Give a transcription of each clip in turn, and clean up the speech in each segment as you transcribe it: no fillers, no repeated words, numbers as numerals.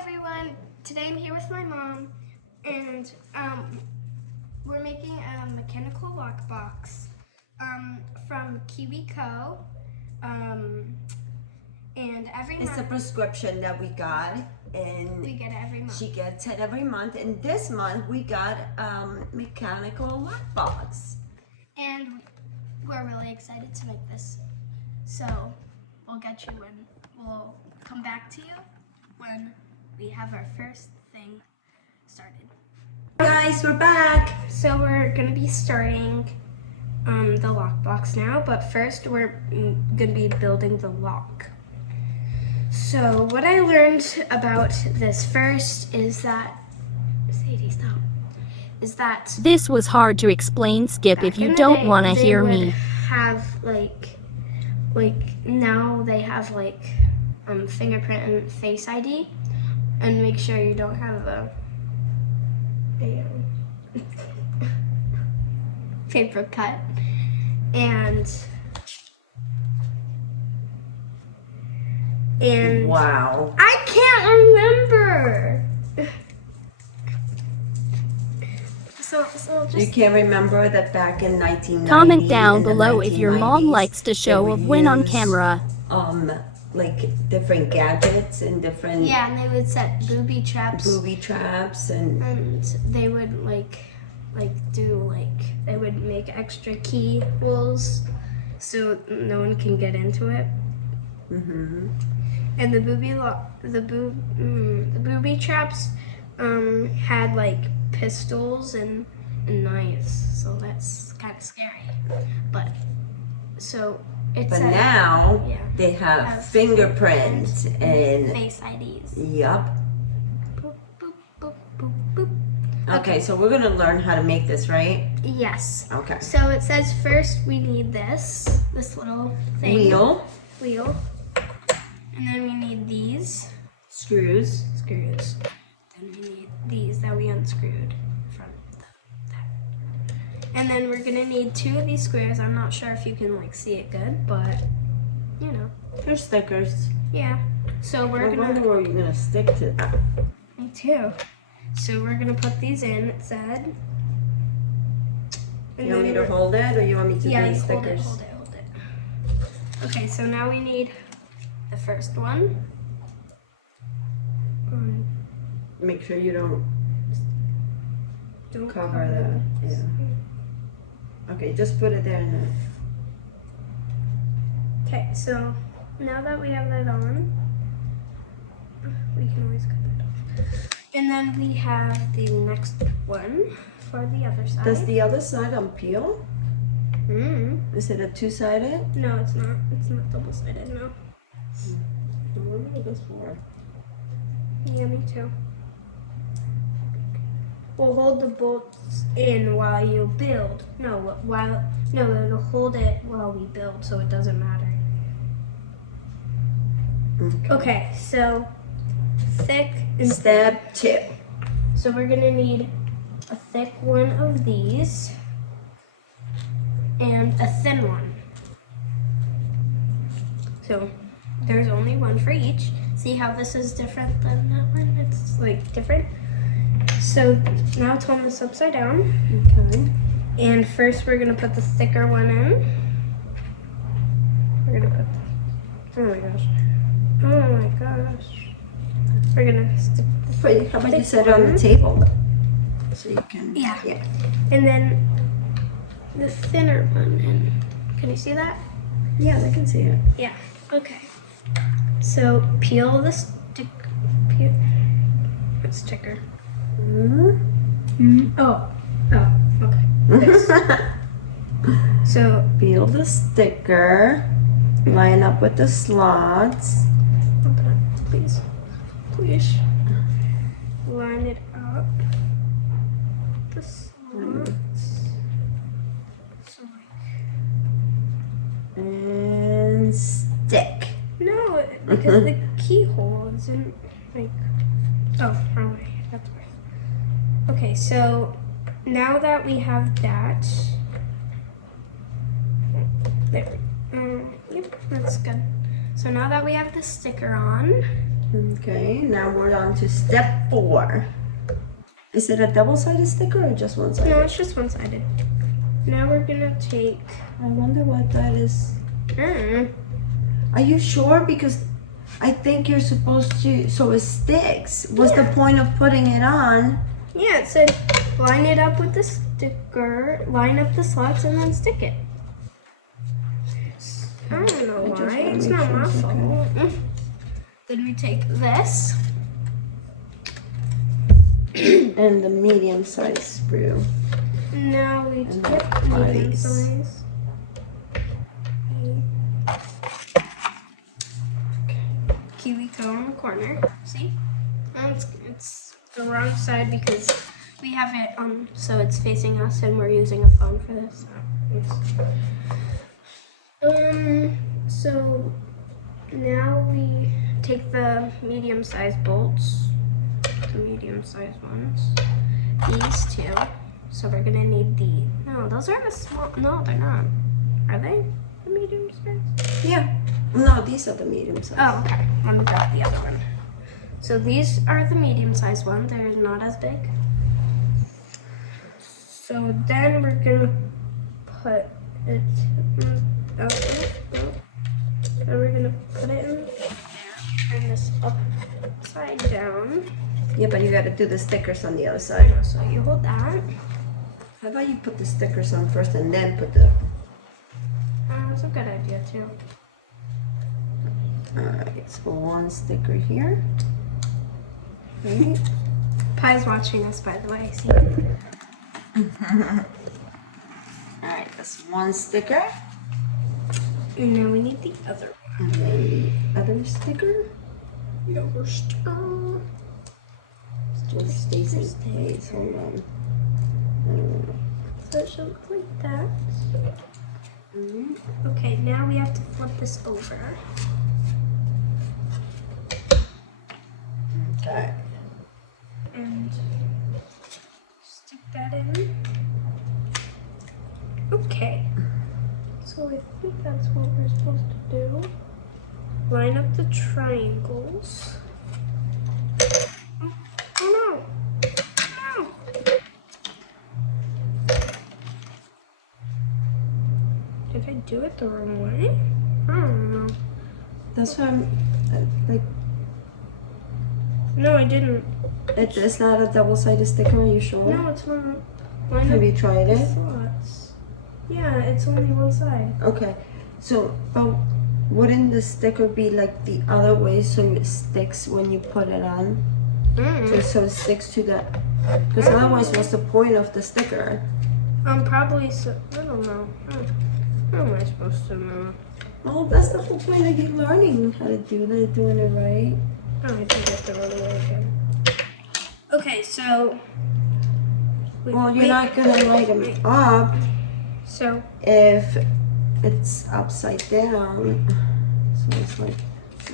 everyone. Today I'm here with my mom, and we're making a mechanical lockbox from KiwiCo. And every month it's a prescription that we got, and we get it every month. she gets it every month. And this month we got mechanical lockbox. And we're really excited to make this. So we'll get you when we'll come back to you when we have our first thing started. Guys, we're back. So we're gonna be starting the lockbox now, but first we're gonna be building the lock. So what I learned about this first is that, Sadie, stop. Is that This was hard to explain, Skip, if back in you the don't day, want to they hear would me. have like now they have like fingerprint and face ID, and make sure you don't have a paper cut and Wow. I can't remember. So You just can't remember that back in 1990. Comment down in the below if your mom 1990s, likes to they show would a win on use, camera. like different gadgets and different yeah, and they would set booby traps. booby traps and They would they would make extra key holes so no one can get into it. And the booby traps had like pistols and knives, so that's kind of scary. But so it's but now yeah, they have fingerprints and face IDs. yup. Boop, boop, boop, boop, boop. Okay, so we're gonna learn how to make this, right? Yes. Okay. So it says first we need this little thing. Wheel. And then we need these Screws. screws. Then we need these that we unscrewed from that. And then we're gonna need 2 of these squares. I'm not sure if you can like see it good, but you know. They're stickers. Yeah. So we're I wonder gonna where you're gonna stick to that. me too. So we're gonna put these in, it said. And You want me to we're- hold it, or you want me to Yeah, do the you hold it, stickers? hold it, hold it. Okay, so now we need the first one. Make sure you don't Don't cover the. Yeah. Okay, just put it there and then. Okay, so now that we have that on, we can always cut that off. And then we have the next one for the other side. Does the other side unpeel? Is it a two-sided? No, it's not. It's not double-sided, no. What is this for? Yeah, me too. We'll hold the bolts in while you build. No, it'll hold it while we build, so it doesn't matter. Okay, so thick and Step 2. So we're gonna need a thick one of these and a thin one. So there's only one for each. See how this is different than that one? It's like different. So now turn this upside down. Okay. And first we're gonna put the thicker one in. We're gonna put oh my gosh. We're gonna stick Wait, how about you thick set it on one. the table? So you can. Yeah. And then the thinner one in. Can you see that? Yeah, I can see it. Yeah. Okay. So peel the stick. Peel. What sticker? Oh. Okay. This. So Peel the sticker. Line up with the slots. open it, please. Please. Line it up. The slots. So like. And stick. No, because the keyhole isn't like. Oh, wrong way. That's why. Okay, so now that we have that, there. Yep, that's good. So now that we have the sticker on, Okay, now we're on to step 4. Is it a double-sided sticker or just one-sided? No, it's just one-sided. Now we're gonna take. I wonder what that is. Mm, Are you sure? Because I think you're supposed to, so it sticks. What's the Yeah. point of putting it on? yeah, it said line it up with the sticker, line up the slots, and then stick it. I don't know I just why. wanna It's make not sure my it's fault. Then we take this. And the medium-sized sprue. Now we And take the medium eyes. size. Kiwi co on the corner. See? It's the wrong side because we have it so it's facing us and we're using a phone for this. So now we take the medium-sized bolts, the medium-sized ones, these two. So we're gonna need no, those are the small, no, they're not. Are they the medium-sized? Yeah. No, these are the medium-sized. Oh, okay. Let me grab the other one. So these are the medium-sized ones. They're not as big. So then we're gonna put it. Then we're gonna put it in there. Turn this upside down. Yeah, but you gotta do the stickers on the other side. So you hold that. How about you put the stickers on first and then put the... That's a good idea too. Alright, so one sticker here. Right. Pie's watching us, by the way. See? Alright, that's one sticker. And now we need the other And then the other sticker. one. Still stays in place. Hold on. So it should look like that. Alright. Okay, now we have to flip this over. Okay. And stick that in. Okay. So I think that's what we're supposed to do. Line up the triangles. Oh no! No! Did I do it the wrong way? I don't know. That's why I'm like, No, I didn't. it's not a double-sided sticker, are you sure? No, it's not. Line Have up you tried the it? slots. Yeah, it's only one side. Okay. So, but wouldn't the sticker be like the other way so it sticks when you put it on? So it sticks to the... Because otherwise, what's the point of the sticker? Probably so. I don't know. How am I supposed to know? Well, that's the whole point of you learning how to do that, doing it right. Oh, I did it the other way again. Okay, so. Well, you're not gonna light them up So, if it's upside down. So it's like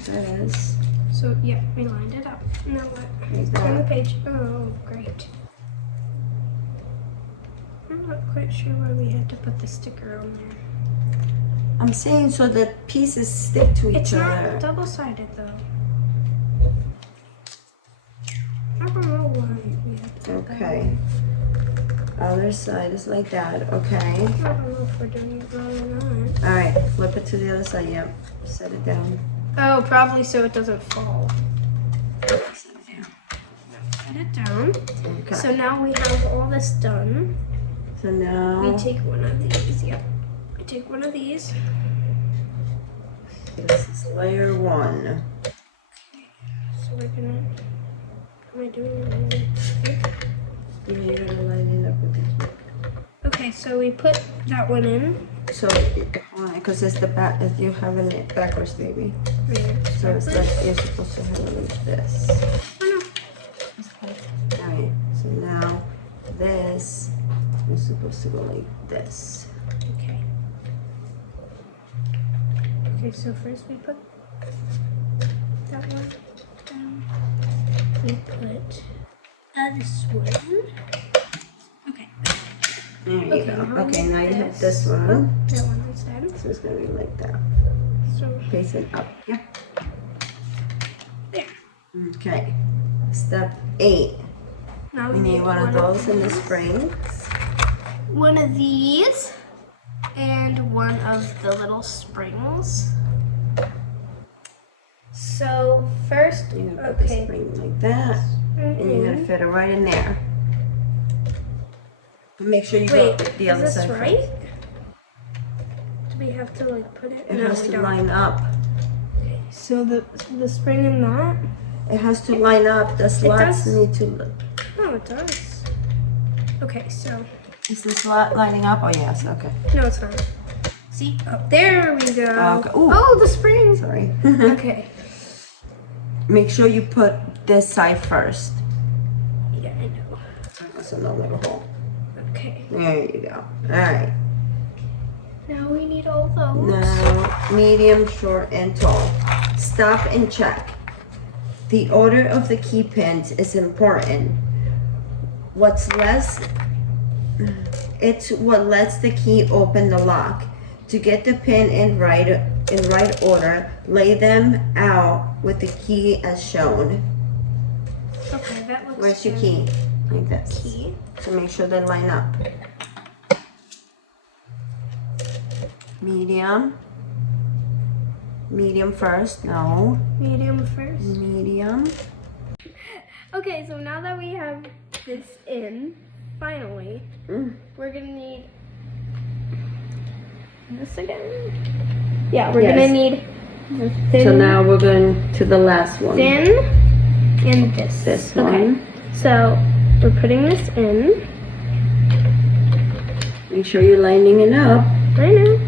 this. so yeah, we lined it up. Now what? Like Turn the that. page. Oh, great. I'm not quite sure why we had to put the sticker on there. I'm saying so that pieces stick to It's each not other. double-sided though. I don't know why we had to put that Okay. on. Other side is like that. Okay. I don't know if we're doing it wrong or not. All right. Flip it to the other side. Yep. Set it down. Oh, probably so it doesn't fall. Set it down. Set it down. Okay. So now we have all this done. So now We take one of these. Yep. We take one of these. this is layer 1. So we're gonna. Am I doing it wrong? Yeah, you're gonna line it up with this. Okay, so we put that one in. So, because it's the back, you're having it backwards, baby. So it's Backwards. like you're supposed to have it like this. Oh Alright, so now this is supposed to go like this. no. Okay. Okay, so first we put that one down. We put this one. Okay. There you Okay, go. now we Okay, need now you have this. this one. That one instead. So it's gonna be like that. So Facing up. Yeah. there. Okay. Step 8. Now We need one of those in the spring. One of these and one of the little springs. So first, You're gonna put the okay. spring like that, and you're gonna fit it right in there. Make sure you Wait, go the is other this side right? first. Do we have to like put it? It No, has we to don't. line up. So the spring in that? It has to line up. The slots does? need to. Oh, it does. Okay, so Is the slot lining up? Oh yes. Okay. no, it's not. See? Oh, there we go. Okay. Ooh. Oh, the spring. Sorry. Okay. Make sure you put this side first. Yeah, I know. That's another little hole. Okay. There you go. All right. Now we need all those. Now, medium, short, and tall. Stop and check. The order of the key pins is important. It's what lets the key open the lock. To get the pin in right order, lay them out with the key as shown. Okay, that looks Where's your good. key? Like this. Key. So make sure they line up. Medium. Medium first. No. Medium first. Medium. Okay, so now that we have this in, finally, we're gonna need this again. Yeah, we're Yes. gonna need the thin, So now we're going to the last one. thin, and this. This Okay, one. so we're putting this in. Make sure you're lining it up. I know.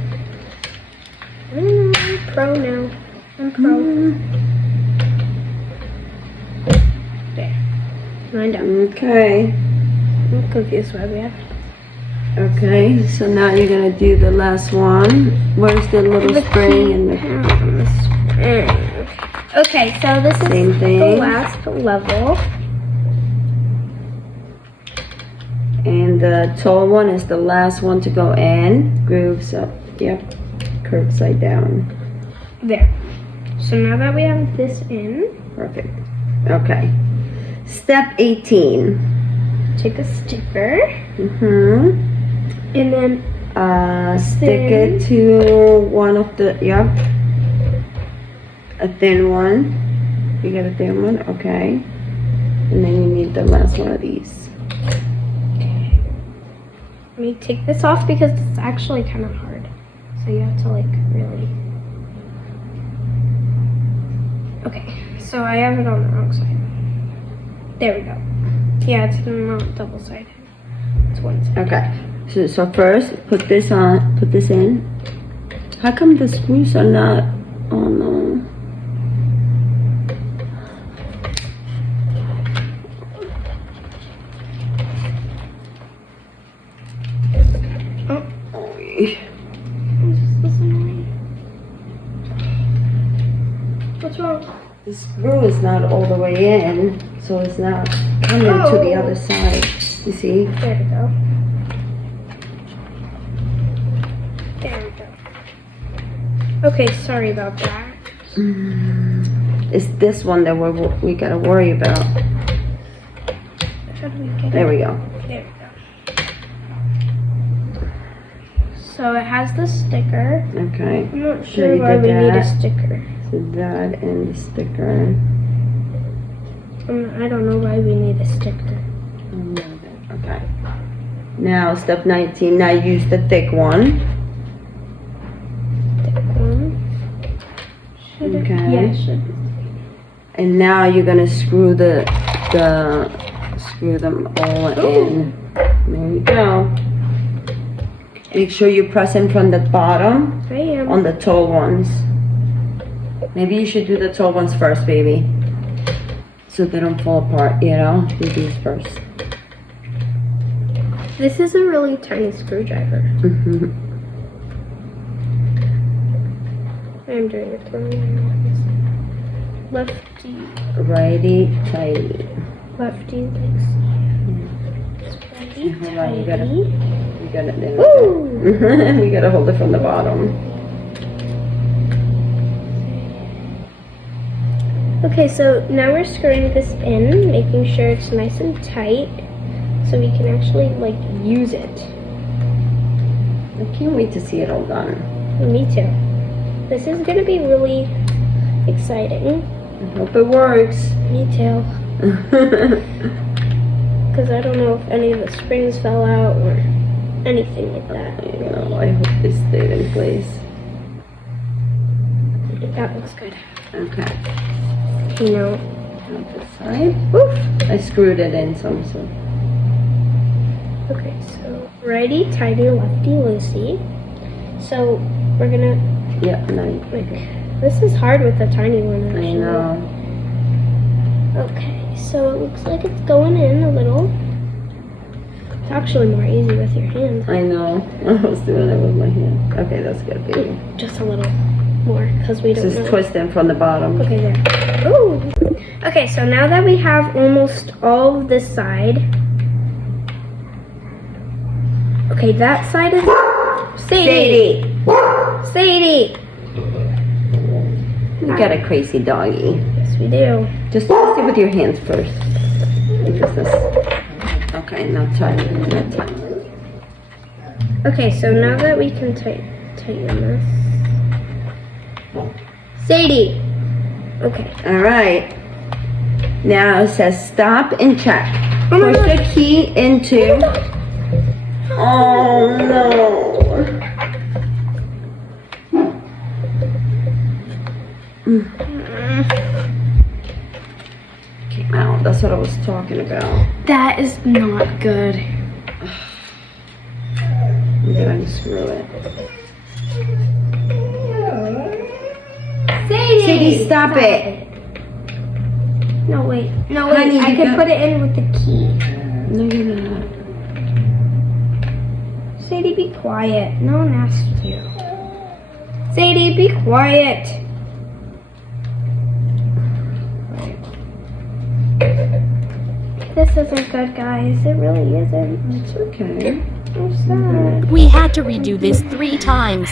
I'm pro now. I'm pro. There. Lined up. Okay. I'm confused why we have Okay. So now you're gonna do the last one. Where's the little spring and the Okay, so this is Same the thing. last level. and the tall one is the last one to go in. Grooves up. Yep. Curved side down. There. So now that we have this in, Perfect. Okay. Step 18. take a sticker Mm-hmm. and then Stick it to one of the, yep. A thin one. You got a thin one? Okay. And then you need the last one of these. let me take this off because it's actually kind of hard. So you have to like really. Okay, so I have it on the wrong side. There we go. Yeah, it's not double sided. It's one side. Okay. So first, put this on, put this in. How come the screws are not, oh no. Oh, Oh, yeah. this is annoying. What's wrong? The screw is not all the way in, so it's not coming to the Oh. other side. You see? There we go. There we go. Okay, sorry about that. It's this one that we gotta worry about. How do we get There it? we go. There we go. So it has the sticker. Okay. I'm not So sure you why did we need a that. sticker. So that and the sticker. I don't know why we need a sticker. Okay. Now step 19. Now use the thick one. Thick one. Should it? Okay. Yeah, it should. And now you're gonna screw screw them all in. There you go. Make sure you press in from the bottom I am. on the tall ones. Maybe you should do the tall ones first, baby. So they don't fall apart, you know? Do these first. This is a really tiny screwdriver. Mm-hmm. I'm doing it wrong. Lefty, Righty, tighty. lefty, legs. Righty, Hold on, you gotta- tighty. You got it there. Ooh! We gotta hold it from the bottom. Okay, so now we're screwing this in, making sure it's nice and tight so we can actually like use it. I can't wait to see it all done. Me too. This is gonna be really exciting. I hope it works. Me too. Because I don't know if any of the springs fell out or anything like that. I know, I hope they stayed in place. That looks good. Okay. You know, On this side. oof. I screwed it in some, so. Okay, so righty, tighty, lefty, loosey. So we're gonna, Yeah, no, like, this is hard with a tiny one, I actually. know. Okay, so it looks like it's going in a little. It's actually more easy with your hand. I know. I was doing it with my hand. Okay, that's good, baby. Just a little more, because we don't Just know. twist it from the bottom. Okay, there. Ooh. Okay, so now that we have almost all of this side. Okay, that side is. Sadie! Sadie! You got a crazy doggy. Yes, we do. Just twist it with your hands first. Because this. Okay, now tighten. Now tighten. Okay, so now that we can tighten this. Sadie! Okay. All right. Now it says stop and check. Oh my Push God. the key into. Oh no. Came out. That's what I was talking about. That is not good. I'm gonna screw it. Sadie! Sadie, stop it. No, wait. No, wait. Honey, I you can got- put it in with the key. No, you're not. Sadie, be quiet. No one asked you. Sadie, be quiet. This isn't good, guys. It really isn't. It's okay. I'm sad. We had to redo this 3 times.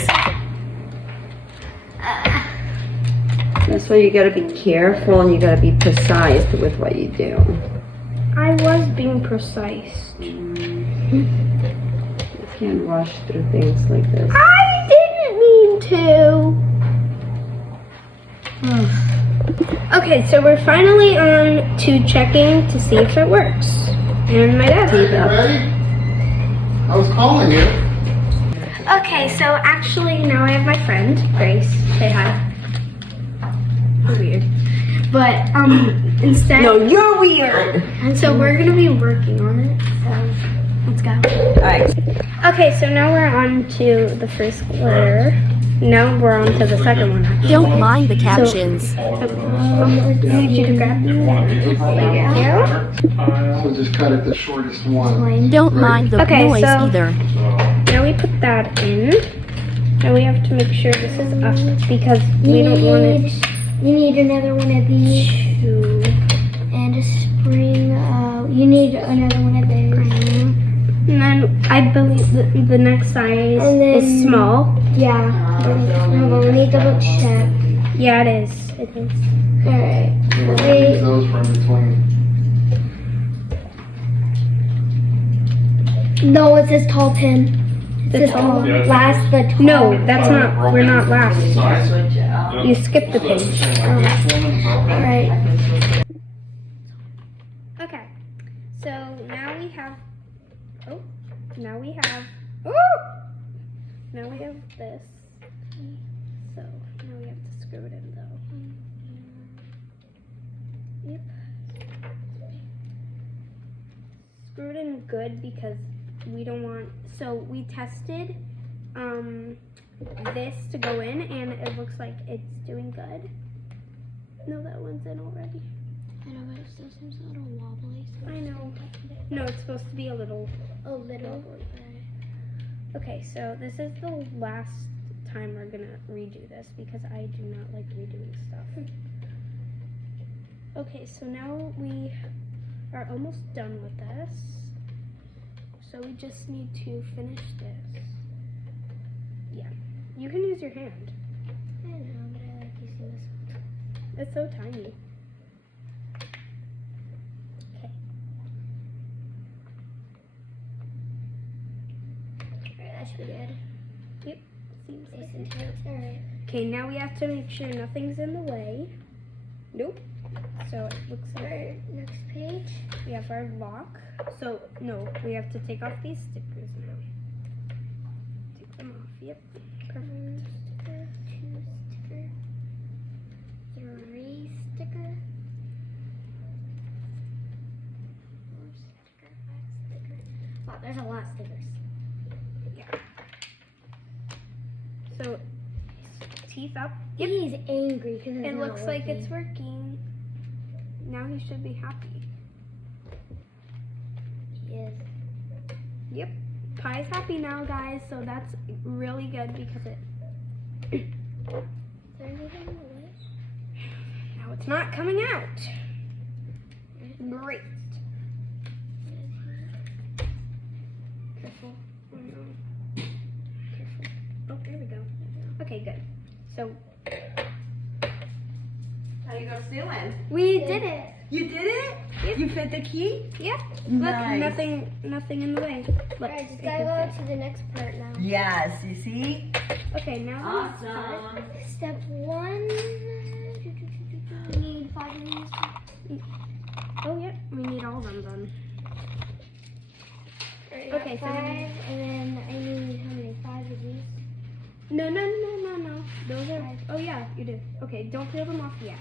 That's why you gotta be careful and you gotta be precise with what you do. I was being precise. You can't rush through things like this. I didn't mean to. Okay, so we're finally on to checking to see if it works. And my dad. Teeth up. Ready? I was calling you. Okay, so actually now I have my friend, Grace. Say hi. Weird. But instead No, you're weird. so we're gonna be working on it. So let's go. Alright. Okay, so now we're on to the first glitter. Now we're on to the second one. Actually. Don't mind the captions. I need you to grab that. So just cut it the shortest one. Don't mind the Okay, noise so- either. Now we put that in. Now we have to make sure this is up because we don't want it You need another one of these to. and a spring. You need another one of those. And then I believe the next size And then- is small. Yeah. Hold on, let me double check. Yeah, it is. It is. Alright. We're gonna use those for in between. No, it says tall pin. It says tall. Yeah. Last the tall. No, that's not. We're not last. You skipped the page. Alright. Okay. So now we have. Oh. Now we have. Oh. Now we have this. So now we have to screw it in though. Yep. Screw it in good because we don't want. So we tested this to go in and it looks like it's doing good. No, that one's in already. I know, but it still seems a little wobbly. I know. No, it's supposed to be a little. A little. Okay, so this is the last time we're gonna redo this because I do not like redoing stuff. Okay, so now we are almost done with this. So we just need to finish this. Yeah, you can use your hand. I know, but I like using this. It's so tiny. that should be good. Yep. Seems like Nice and tight. Alright. Okay, now we have to make sure nothing's in the way. Nope. So it looks like Alright, next page. we have our lock. So, no, we have to take off these stickers now. Take them off. Yep. Perfect. 1 sticker, 2 sticker, 3 sticker, 4 sticker, 5 sticker. Wow, there's a lot of stickers. Yeah. So, teeth up. Yep. He's angry because It looks like it's working. Now he should be happy. He is. Yep. Pie's happy now, guys. So that's really good because it. Is there anything in the way? Now it's not coming out. Great. Careful. Oh no. Careful. Oh, there we go. Okay, good. So How you go stealing? we did it. You did it? Yep. You fit the key? Yeah. Nice. Look, nothing in the way. Look. Alright, just it gotta can go fit. to the next part now. Yes, you see? Okay, now let's start. Awesome. Step 1. We need 5 of these. Oh, yeah. We need all of them done. Alright, Okay, so 5, then- and then I need how many? 5 of these. No. Those are. Oh, yeah, you did. Okay, don't peel them off yet.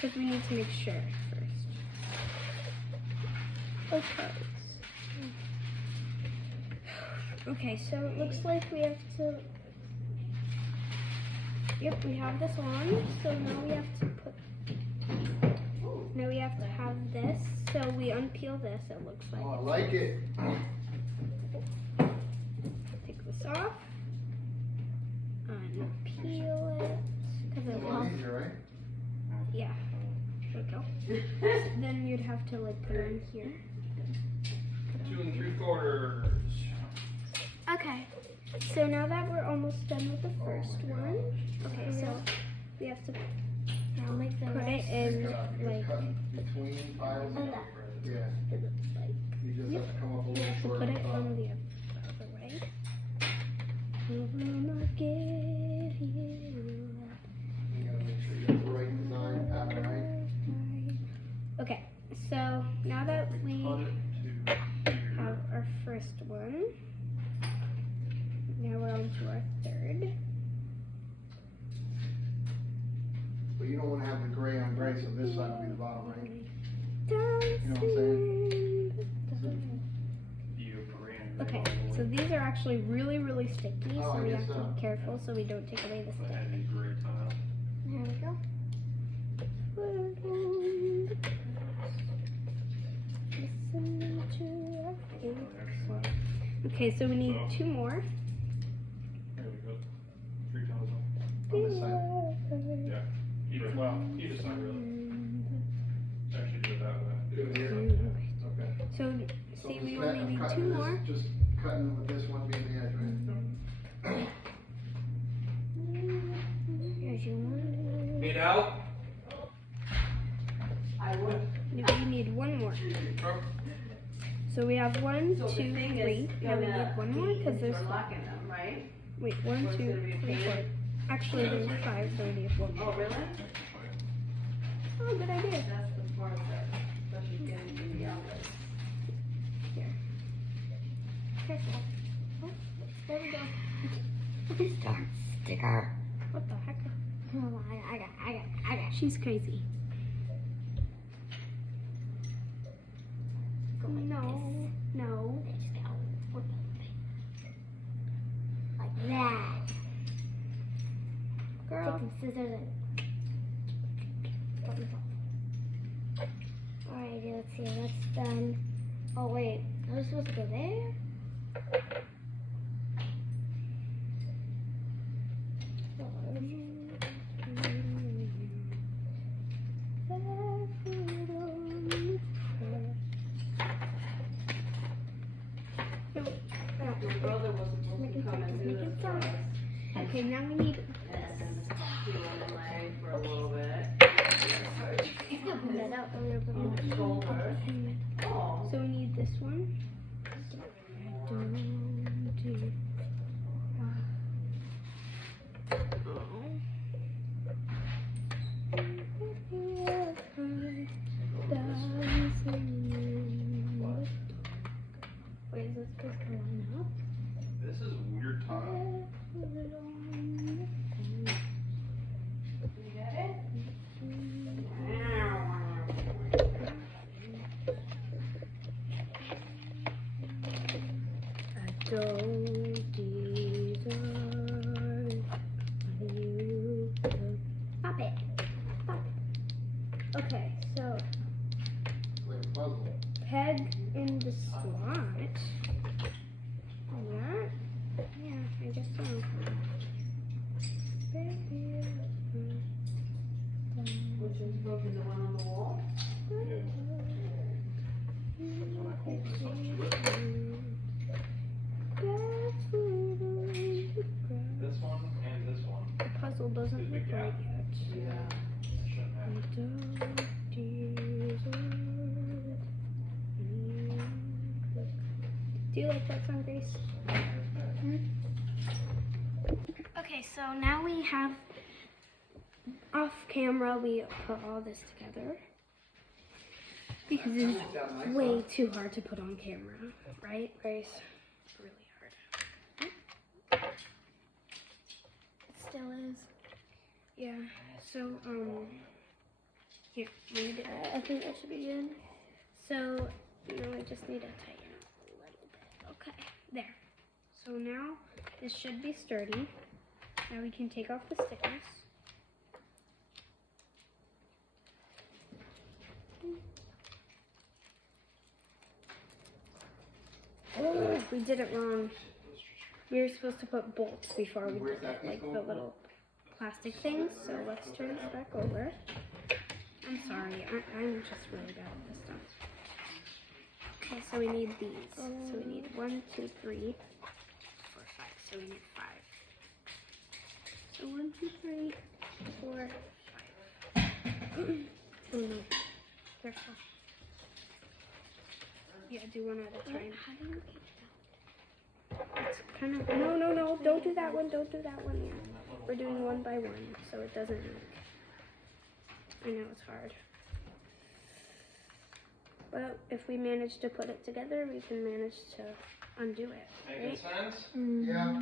Because we need to make sure first. Okay. Okay, so it looks like we have to. Yep, we have this on. So now we have to put. Now we have to have this. So we unpeel this, it looks like. Oh, I like it. Take this off. Unpeel it. Because It's it a lot helps. easier, right? Yeah. There we go. Then you'd have to like put it on here. 2 3/4. Okay. So now that we're almost done with the first one, okay, so we have to I'll make the put it rest. in It's like cutting between piles. And that. Yeah, it looks like. you just have to come up a little To short put on it top. on the other way. I will not give you up. You gotta make sure you have the right design pattern, right? Okay, so now that we Cut it to here. have our first one, now we're on to our third. But you don't wanna have the gray on gray, so this side will be the bottom, right? Dancing. know what I'm saying? You brand. Okay, so these are actually really, really sticky, Oh, so I we guess have to so. be careful so we don't take away the A stick. heavy gray tile. There we go. Listen to our favorite song. Okay, so we need 2 more. There we go. 3 tiles on. On this side. Yeah. Either side really. Actually do it that way. Do it here. Okay. So, So see, just we cut- only need cutting 2 this- more. Just cutting with this one being the edge, right? Here's your one. Meet out. We need 1 more. So we have 1, 2, 3. Now we need 1 more because there's locking them, right? wait 1, 2, 3, 4. Actually, there's 5, so we need 1 more. Oh, really? Oh, good idea. That's the part that she's getting to the outlet. Here. Careful. Oh, there we go. Start sticker. What the heck? Hold on, I got. She's crazy. No. They just go like that. Girl. Take some scissors and. Alrighty, let's see. That's done. Oh wait, I was supposed to go there. My brother was supposed to come and do this for us. Okay, now we need. And he went away for a little bit. I'm gonna put that out a little bit more. On the shoulder. Oh. So we need this one. Don't Wait, is this supposed to line up? This is weird tile. Stop it. Stop. Okay, so It's like a puzzle. peg in the slot. Yeah. Yeah, I guess so. Which is broken, the one on the wall? Yeah. When I hold this up to it. This one and this one. The puzzle doesn't Big look right gap. yet. Yeah. Shouldn't have. Do you like that song, Grace? Okay, so now we have off camera, we put all this together because it's way too hard to put on camera, right, Grace? Really hard. It still is. Yeah, so, here, read it. I think that should be good. So, now I just need to tighten up a little bit. Okay, there. So now this should be sturdy. Now we can take off the stickers. Oh, we did it wrong. We were supposed to put bolts before we Where's did that it, like piece the going? little plastic things. So let's turn this back over. I'm sorry, I'm just really bad at this stuff. Okay, so we need these. So we need 1, 2, 3, 4, 5. So we need 5. So 1, 2, 3, 4, 5. Oh no. Careful. Yeah, do one at a time. How do you get It's kind of no, don't do that one, don't do that one yet. We're doing one by one, so it doesn't like, I know it's hard. But if we manage to put it together, we can manage to undo it, Making right? sense? Yeah.